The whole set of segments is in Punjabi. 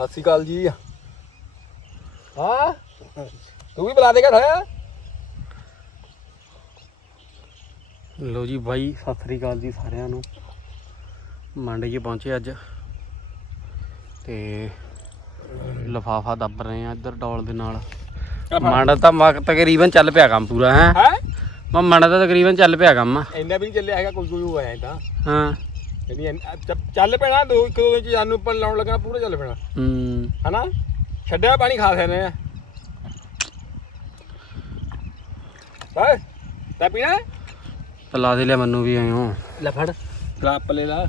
ਸਤਿ ਸ਼੍ਰੀ ਅਕਾਲ ਜੀ। ਹਾਂ? ਤੂੰ ਵੀ ਬੁਲਾ ਦੇਗਾ ਥਾ ਲੋ ਜੀ ਬਾਈ ਸਤਿ ਸ੍ਰੀ ਅਕਾਲ ਜੀ ਸਾਰਿਆਂ ਨੂੰ। ਮੰਡੇ ਜੀ ਪਹੁੰਚੇ ਅੱਜ। ਤੇ ਲਫਾਫਾ ਦੱਬ ਰਹੇ ਆ ਇੱਧਰ ਡੋਲ ਦੇ ਨਾਲ। ਮੰਡ ਤਾਂ ਮਕ ਤਕਰੀਬਨ ਚੱਲ ਪਿਆ ਕੰਮ ਪੂਰਾ ਹੈ? ਹੈ? ਮੈਂ ਮੰਡ ਤਾਂ ਤਕਰੀਬਨ ਚੱਲ ਪਿਆ ਕੰਮ। ਇੰਨਾ ਵੀ ਨਹੀਂ ਚੱਲਿਆ ਹੈਗਾ ਕੋਈ ਕੋਈ ਹੋਇਆ ਤਾਂ ਹਾਂ। ਇੰਨਾ- ਚੱਲ- ਚੱਲ ਪੈਣਾ ਦੋ ਇੱਕ ਦੋ ਇੰਚ ਜਾਨੂੰ ਉੱਪਰ ਲਾਉਣ ਲੱਗਣਾ ਪੂਰਾ ਚੱਲ ਪੈਣਾ। ਹੂੰ। ਹਨਾ? ਛੱਡਿਆ ਪਾਣੀ ਖਾ ਸਕਦੇ ਆ। ਬਾਏ ਤਾਂ ਪੀਣਾ ਪਲਾ ਦੇ ਲਿਆ ਮੈਨੂੰ ਵੀ ਆਇਓ ਲੈ ਫੜ। ਗਲਾਪ ਲੈ ਲਾ।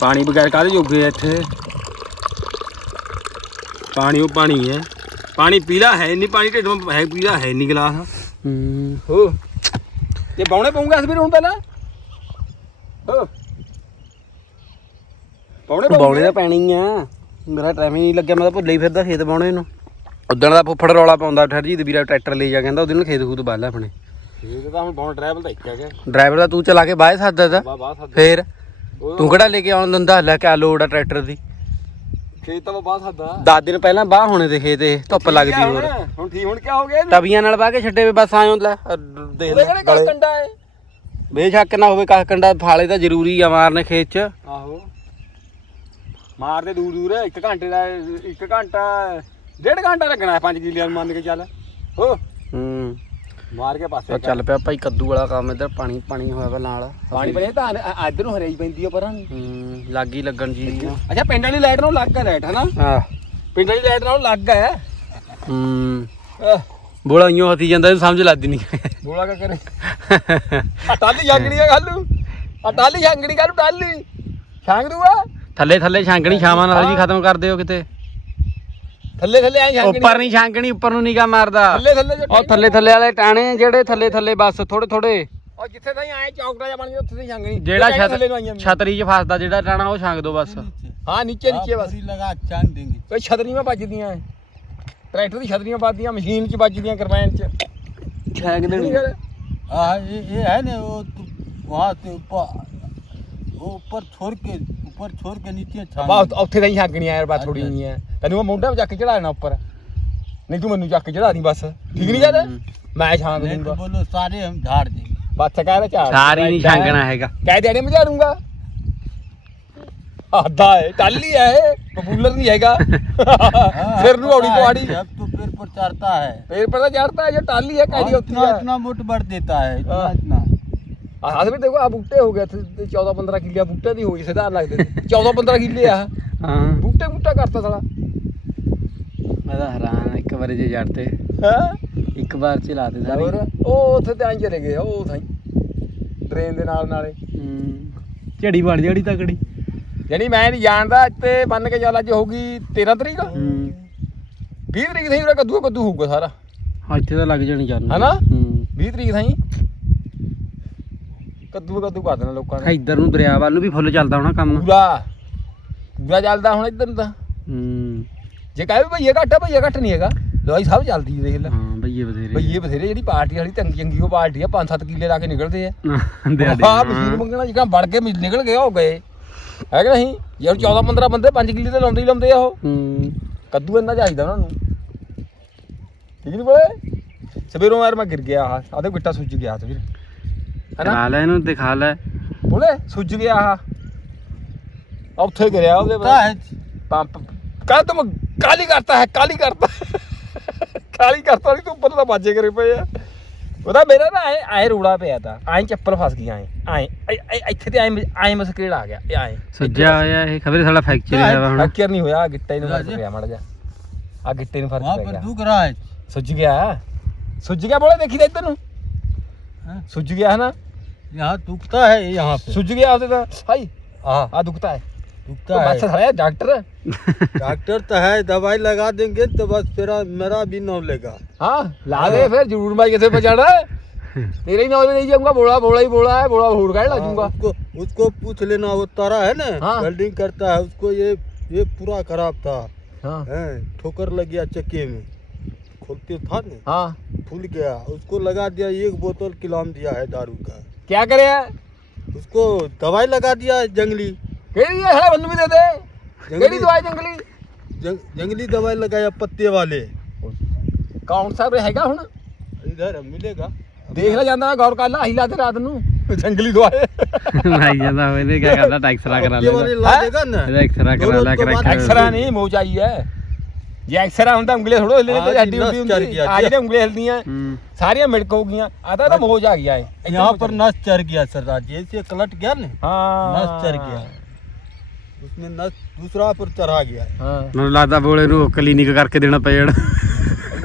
ਪਾਣੀ ਬਗੈਰ ਕਾਹਦੇ ਜੋਗੇ ਆ ਇੱਥੇ? ਪਾਣੀ ਉਹ ਪਾਣੀ ਹੈ। ਪਾਣੀ ਪੀਲਾ ਹੈ ਨਹੀਂ ਪਾਣੀ ਢਿੱਡ ਵਿੱਚ ਹੈ ਪੀਲਾ ਹੈ ਨਹੀਂ ਗਲਾਸ। ਹੂੰ। ਹੋ। ਤੇ ਬਾਉਣੇ ਪਾਉਂਗਾ ਅਸਬੀਰ ਹੁਣ ਪਹਿਲਾਂ ਹੋ। ਬਾਉਣੇ ਬਾਉਣੇ ਦਾ ਪੈਣੀ ਆ। ਮੇਰਾ ਟਾਈਮ ਹੀ ਨਹੀਂ ਲੱਗਿਆ ਮੈਂ ਤਾਂ ਭੁੱਲੇ ਹੀ ਫਿਰਦਾ ਖੇਤ ਬਾਉਣੇ ਨੂੰ। ਉਦੋਂ ਦਾ ਫੁੱਫੜ ਰੌਲਾ ਪਾਉਂਦਾ ਠਰ ਜੀ ਤੇ ਵੀਰਾ ਟਰੈਕਟਰ ਲੈ ਜਾ ਕਹਿੰਦਾ ਉਹਦੇ ਨਾਲ ਖੇਤ ਖੂਤ ਬਾਲ ਆਪਣੇ। ਇਹ ਤਾਂ ਹੁਣ ਬਾਉਣ ਡਰਾਈਵਰ ਤਾਂ ਇੱਕ ਹੈਗਾ। ਡਰਾਈਵਰ ਦਾ ਤੂੰ ਚਲਾ ਕੇ ਬਾਹਰ ਬਾਤ ਹੱਦ ਫੇਰ ਤੂੰ ਕਿਹੜਾ ਲੈ ਕੇ ਆਉਣ ਦਿੰਦਾ? ਲੈ ਕੇ ਲੋੜ ਆ ਟਰੈਕਟਰ ਦੀ। ਖੇਤ ਤਾਂ ਬਾਤ ਹੱਦਾ 10 ਦਿਨ ਪਹਿਲਾਂ ਬਾਹ ਹੋਣੇ ਤੇ ਖੇਤ ਇਹ ਧੁੱਪ ਲੱਗਦੀ ਹੋਰ। ਹੁਣ। ਠੀਕ ਹੁਣ ਕੀ ਹੋ ਗਿਆ ਤਵੀਆਂ ਨਾਲ ਬਾਹ ਕੇ ਛੱਡੇ ਵੇ ਬਸ ਆਇਓ ਲੈ ਅਹ ਦੇਖ ਉਹਦੇ ਲੈ ਕਿਹੜੇ ਕੱਲ ਕੰਡਾ ਹੈ ਬੇਸ਼ੱਕ ਨਾ ਹੋਵੇ ਕਾਹ ਕੰਡਾ ਫਾਲੇ ਤਾਂ ਜ਼ਰੂਰੀ ਆ ਮਾਰਨੇ ਖੇਤ 'ਚ। ਆਹੋ। ਮਾਰਦੇ ਦੂਰ ਦੂਰ ਇੱਕ ਘੰਟੇ ਦਾ ਇੱਕ ਘੰਟਾ ਡੇਢ ਘੰਟਾ ਲੱਗਣਾ 5 ਕਿੱਲਿਆਂ ਨੂੰ ਮੰਨ ਕੇ ਚੱਲ। ਹੋ। ਹੂੰ। ਮਾਰ ਕੇ ਪਾਸੇ ਤਾਂ ਚੱਲ ਪਿਆ ਭਾਈ ਕੱਦੂ ਵਾਲਾ ਕੰਮ ਇੱਧਰ ਪਾਣੀ ਪਾਣੀ ਹੋਇਆ ਵਾ ਨਾਲ। ਪਾਣੀ ਪਰੇ ਤਾਂ ਇੱਧਰ ਨੂੰ ਹਰੇਈ ਪੈਂਦੀ ਆ ਪਰਾਂ ਨੂੰ। ਹੂੰ ਲੱਗ ਹੀ ਲੱਗਣ ਜੀ। ਅੱਛਾ ਪਿੰਡ ਵਾਲੀ ਲਾਈਟ ਨਾਲ ਲੱਗ ਹੈ ਲਾਈਟ ਹਨਾ? ਆ ਪਿੰਡ ਵਾਲੀ ਲਾਈਟ ਨਾਲ ਲੱਗ ਹੈ। ਹੂੰ ਬੋਲਾ ਇਉਂ ਹੱਥੀ ਜਾਂਦਾ ਇਹਨੂੰ ਸਮਝ ਲੱਗਦੀ ਨਹੀਂ ਬੋਲਾ ਕਾ ਕਰੇ? ਆ ਟਾਲੀ ਛਾਂਗਣੀ ਆ ਗੱਲੂ ਆ ਟਾਲੀ ਛਾਂਗਣੀ ਗੱਲੂ ਟਾਲੀ ਛਾਂਗ ਦੂਆ? ਥੱਲੇ ਥੱਲੇ ਛਾਂਗਣੀ ਛਾਵਾਂ ਨਾਲ ਜੀ ਖਤਮ ਕਰ ਦਿਓ ਕਿਤੇ। ਥੱਲੇ ਥੱਲੇ ਐ ਛਾਂਗਣੀ ਉੱਪਰ ਨਹੀਂ ਛਾਂਗਣੀ ਉੱਪਰ ਨੂੰ ਨਿਗਾ ਮਾਰਦਾ। ਥੱਲੇ ਥੱਲੇ ਉਹ ਥੱਲੇ ਥੱਲੇ ਵਾਲੇ ਟਾਣੇ ਜਿਹੜੇ ਥੱਲੇ ਥੱਲੇ ਬਸ ਥੋੜੇ ਥੋੜੇ ਉਹ ਜਿੱਥੇ ਤਾਂ ਐ ਚੌਕੜਾ ਜਾ ਬਣ ਗਿਆ ਉੱਥੇ ਦੀ ਛਾਂਗਣੀ ਜਿਹੜਾ ਛਤਰੀ 'ਚ ਫਸਦਾ ਜਿਹੜਾ ਟਾਣਾ ਉਹ ਛਾਂਗ ਦੋ ਬਸ। ਹਾਂ ਨੀਚੇ ਨੀਚੇ ਬਸ। ਲਗਾ ਚਾਂ ਦੇਂਗੇ ਕੋਈ ਛਤਰੀ ਮੈਂ ਵੱਜਦੀਆਂ ਟਰੈਕਟਰ ਦੀ ਛਤਰੀਆਂ ਵੱਜਦੀਆਂ ਮਸ਼ੀਨ 'ਚ ਵੱਜਦੀਆਂ ਕਰਬਾਈਨ 'ਚ। ਛਾਂਗ ਦੇਣੀ। ਆ ਇਹ ਇਹ ਹੈ ਨੇ ਉਹ ਵਾਹ ਤੇ ਉੱਪਰ ਉੱਪਰ ਥੋੜ ਕੇ ऊपर छोड़ के ऊपर छोड़ के नीचे छान ਬਾ ਉੱਥੇ ਤਾਂ ਹੀ ਛਾਂਗਣੀਆਂ ਯਾਰ ਬਾ ਥੋੜੀ ਜੀਆਂ ਤੈਨੂੰ ਮੈਂ ਮੋਢਾ ਚੱਕ ਕੇ ਚੜਾ ਦੇਣਾ ਉੱਪਰ ਨਹੀਂ ਤੂੰ ਮੈਨੂੰ ਚੱਕ ਕੇ ਚੜਾ ਦੀ ਬਸ ਠੀਕ ਨਹੀਂ ਯਾਰ ਮੈਂ ਛਾਂਗ नहीं तो ਦੂੰਗਾ बोलो सारे हम झाड़ देंगे ਬਸ ਕਹਿ ਰਿਹਾ ਝਾੜ ਸਾਰੀ ਨਹੀਂ ਛਾਂਗਣਾ ਹੈਗਾ ਕਹਿ ਦੇਣੇ ਮੈਂ ਝਾੜੂੰਗਾ ਆਦਾ ਹੈ ਟਾਲੀ ਹੈ ਇਹ ਪਪੂਲਰ ਨਹੀਂ ਹੈਗਾ हाँ, ਸਿਰ ਨੂੰ ਔੜੀ पता है, ਪਵਾੜੀ अब तो पेड़ पर चढ़ता है ਫੇਰ ਪਤਾ ਚੜਦਾ ਹੈ ਜੋ ਟਾਲੀ ਹੈ ਕਹਿ और ਦੀ ਉੱਥੇ इतना इतना मोट बढ़ देता है इतना हाँ। इतना ਆਹ ਵੀ ਦੇਖੋ ਆ ਬੂਟੇ ਹੋ ਗਏ ਇੱਥੇ 14 15 ਕਿੱਲੇ ਬੂਟੇ ਦੀ ਹੋ ਗਈ ਸਿਧਾਰ ਲੱਗਦੇ 14 15 ਕਿੱਲੇ ਆ। ਹਾਂ। ਬੂਟੇ ਬੂਟਾ ਕਰਤਾ ਸਾਲਾ। ਮੈਂ ਤਾਂ ਹੈਰਾਨ ਇੱਕ ਵਾਰੀ ਜੇ ਜੜਤੇ ਹੈ? ਇੱਕ ਵਾਰ ਚ ਲਾ ਦੇ ਸਾਰੇ ਹੋਰ ਉਹ ਉੱਥੇ ਤੇ ਆਂ ਚਲੇ ਗਏ ਉਹ ਥਾਈ। ਟ੍ਰੇਨ ਦੇ ਨਾਲ ਨਾਲੇ। ਹੂੰ। ਝੜੀ ਬਣ ਜੜੀ ਤਕੜੀ। ਯਾਨੀ ਮੈਂ ਨਹੀਂ ਜਾਣਦਾ ਤੇ ਮੰਨ ਕੇ ਚੱਲ ਅੱਜ ਹੋਊਗੀ 13 ਤਰੀਕ। ਹੂੰ। 20 ਤਰੀਕ ਥਾਈ ਉਰੇ ਕੱਦੂ ਕੱਦੂ ਹੋਊਗਾ ਸਾਰਾ। ਹਾਂ ਇੱਥੇ ਤਾਂ ਲੱਗ ਜਾਣੀ ਚੱਲ ਹਨਾ? ਹੂੰ। 20 ਤਰੀਕ ਥਾਈ। ਕੱਦੂ ਕੱਦੂ ਕਰ ਦੇਣਾ ਲੋਕਾਂ ਨੇ। ਇੱਧਰ ਨੂੰ ਦਰਿਆ ਵੱਲ ਨੂੰ ਵੀ ਫੁੱਲ ਚੱਲਦਾ ਹੋਣਾ ਕੰਮ। ਪੂਰਾ। ਪੂਰਾ ਚੱਲਦਾ ਹੁਣ ਇੱਧਰ ਨੂੰ ਤਾਂ। ਹੂੰ। ਜੇ ਕਹੇ ਵੀ ਭਈਏ ਘੱਟ ਆ ਭਈਏ ਘੱਟ ਨਹੀਂ ਹੈਗਾ। ਲੋਈ ਸਭ ਚੱਲਦੀ ਹੈ, ਦੇਖ ਲੈ। ਹਾਂ ਬਈਏ ਬਥੇਰੇ ਭਈਏ ਬਥੇਰੇ ਜਿਹੜੀ ਪਾਰਟੀ ਵਾਲੀ ਚੰਗੀ ਚੰਗੀ ਉਹ ਪਾਰਟੀ ਆ 5-7 ਕਿੱਲੇ ਲਾ ਕੇ ਨਿਕਲਦੇ ਆ। ਦਿਹਾੜੀ ਹਾਂ ਮਸ਼ੀਨ ਮੰਗਣਾ ਜਿਹੜਾ ਵੜ ਕੇ ਮਿਲ- ਨਿਕਲ ਗਏ ਉਹ ਗਏ। ਹੈ ਕਿ ਨਹੀਂ? ਯਾਰ 14-15 ਬੰਦੇ 5 ਕਿੱਲੇ ਤੇ ਲਾਉਂਦੇ ਹੀ ਲਾਉਂਦੇ ਆ ਉਹ। ਹੂੰ। ਕੱਦੂ ਇੰਨਾ ਚਾਹੀਦਾ ਉਹਨਾਂ ਨੂੰ। ਠੀਕ ਨਹੀਂ ਬੋਲੇ ਸਵੇਰੋਂ ਯਾਰ ਮੈਂ ਗਿਰ ਗਿਆ ਆ ਆਦੇ ਗਿੱਟਾ ਸੁੱਜ ਗਿਆ ਤੇ ਵੀਰ ਹੈਨਾ ਕਰਾ ਲੈ ਇਹਨੂੰ ਦਿਖਾ ਲੈ ਬੋਲੇ ਸੁੱਜ ਗਿਆ ਆ ਉੱਥੇ ਗਿਰਿਆ ਉਹਦੇ पता है ਪੰਪ ਕਾ ਤੁਮ ਕਾਲੀ ਕਰਤਾ ਹੈ ਕਾਲੀ ਕਰਤਾ ਕਾਲੀ ਕਰਤਾ ਨਹੀਂ ਤੂੰ ਉੱਪਰ ਤਾਂ ਬਾਜੇ ਕਰੇ ਪਏ ਆ ਉਹਦਾ ਮੇਰਾ ਨਾ ਐ ਐ ਰੋੜਾ ਪਿਆ ਤਾ ਐ ਚੱਪਲ ਫਸ ਗਈ ਐ ਐ ਇੱਥੇ ਤੇ ਐ ਐ ਮਸਕਰੇਲ ਆ ਗਿਆ ਇਹ ਐ ਸੁੱਜਿਆ ਹੋਇਆ ਇਹ ਖਬਰ ਸਾਡਾ ਫੈਕਚਰ ਹੋਇਆ ਵਾ ਹੁਣ ਫਰਕ ਨਹੀਂ ਹੋਇਆ ਗਿੱਟੇ ਨੂੰ ਫਰਕ ਪਿਆ ਮੜ ਜਾ ਆ ਗਿੱਟੇ ਨੂੰ ਫਰਕ वहाँ ਪੈ पर ਗਿਆ दुख रहा है ਸੁੱਜ ਗਿਆ ਸੁੱਜ ਗਿਆ ਬੋਲੇ ਦੇਖੀ ਤਾਂ ਇੱਧਰ ਨੂੰ हाँ? ਸੁੱਜ ਗਿਆ ਹਨਾ यहाँ दुखता है यहाँ सुझ गया आपसे तो, हाँ। हाँ दुखता है। दुखता तो है। है? डॉक्टर तो है दवाई लगा देंगे तो बस फिर मेरा भी नाव लेगा। हाँ ला दे फिर ज़रूर भाई कैसे है? तेरे ही नहीं जाऊँगा बोला बोला ही बोला है बोला हाँ, उसको उसको पूछ लेना वो तारा है ना हाँ। वेल्डिंग करता है उसको ये ये पूरा खराब था। हाँ ठोकर लग गया चक्के में। खोलते था ना। हाँ। फूल गया उसको लगा दिया एक बोतल किलाम दिया है दारू का। ਕੀ ਕਰਿਆ उसको दवाई लगा दिया है जंगली ਕਿਹੜੀ ਹੈ ਸਾਲਾ ਮੈਨੂੰ ਵੀ ਦੇ ਦੇ ਕਿਹੜੀ जंगली ਦਵਾਈ ਜੰਗਲੀ जंग, जंगली दवाई लगाया पत्ते वाले ਕੌਣ ਸਾਹਿਬ ਹੈਗਾ ਹੁਣ इधर मिलेगा ਦੇਖ ਲੈ ਜਾਂਦਾ ਗੌਰ ਕਰ ਲਾ ਹਿਲਾ ਤੇ ਰਾਤ ਨੂੰ ਜੰਗਲੀ ਦਵਾਈ ਮਾਈ ਜਾਂਦਾ ਉਹਨੇ ਕੀ ਕਰਦਾ ਟੈਕਸਰਾ ਕਰਾ पत्ते वाले ला हाँ? देगा ना ਇਹਦਾ ਐਕਸਰਾ ਕਰਾ दोनों ਲਿਆ उसको बात- ਕਰ ਐਕਸਰਾ ਨਹੀਂ ਮੋਚਾਈ ਹੈ ਜੇ ਐਕਸਰਾ ਹੁੰਦਾ ਉਂਗਲੇ ਥੋੜੋ ਹਿਲਣੇ ਹਾਂ ਤੇ ਜੀ, ਹੱਡੀ ਨਸ ਹੁੰਦੀ ਚੜ ਹੁੰਦੀ ਗਿਆ ਆ ਜੀ। ਜਿਹੜੇ ਉਂਗਲੇ ਹਿਲਦੀਆਂ ਹੂੰ ਸਾਰੀਆਂ ਮਿੜਕ ਹੋ ਗਈਆਂ ਆ ਤਾਂ ਇਹਦਾ ਮੋਜ ਆ ਗਿਆ ਹੈ यहाँ पर नस चढ़ गया सर राज जैसे कलट गया ना ਹਾਂ नस चढ़ गया उसमें नस दूसरा पर चढ़ा गया है ਹਾਂ ਮੈਨੂੰ ਲੱਗਦਾ ਬੋਲੇ ਨੂੰ ਕਲੀਨਿਕ ਕਰਕੇ ਦੇਣਾ ਪੈ ਜਾਣਾ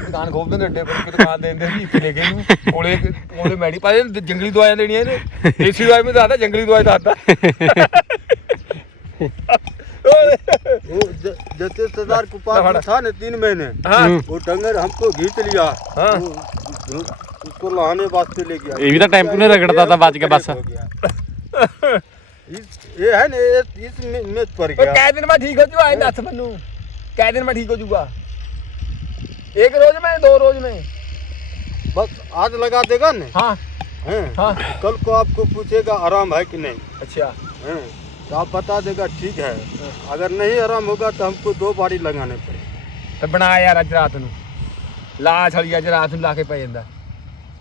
ਦੁਕਾਨ ਖੋਲ ਦਿੰਦੇ ਅੱਡੇ ਪਰ ਦੁਕਾਨ ਦੇ ਦਿੰਦੇ ਸੀ ਲੈ ਕੇ ਨੂੰ ਕੋਲੇ ਕੋਲੇ ਮੈਡੀ ਪਾ ਦੇ ਜੰਗਲੀ ਦਵਾਈਆਂ ਦੇਣੀਆਂ ਇਹਨੇ ਦੇਸੀ ਦਵਾਈ ਮੈਂ ਦੱਸਦਾ ਜੰਗਲੀ ਦਵਾਈ ਦੱਸਦਾ वो ज- जैसे सरदार को पास में था ना तीन महीने ਹਾਂ वो डंगर हमको घींच लिया हाँ। वो- वो- उसको लाने वास्ते ले गया ये भी तो टेम्पू ने रगड़ता था बच के बस। हो गया। इस- ये है ना ये इस में, में पड़ ਉਹ गया ਕੈ ਦਿਨ ਮੈਂ ਠੀਕ ਹੋ ਜੂ ਆਏ ਦੱਸ ਮੈਨੂੰ ਕੈ ਦਿਨ ਮੈਂ ਠੀਕ ਹੋ ਜੂਗਾ ਇੱਕ ਰੋਜ਼ में दो रोज में बस आज लगा देगा ना हाँ हैं? हाँ कल को आपको पूछेगा आराम है कि नहीं अच्छा हैं? तो आप बता देगा ठीक है अगर नहीं आराम होगा तो हमको दो ਬਾੜੀ लगाने पड़े ਤੇ ਬਣਾ ਯਾਰ ਅੱਜ ਰਾਤ ਨੂੰ ਲਾਸ਼ ਵਾਲੀ ਅੱਜ ਰਾਤ ਨੂੰ ਲਾ ਕੇ ਪੈ ਜਾਂਦਾ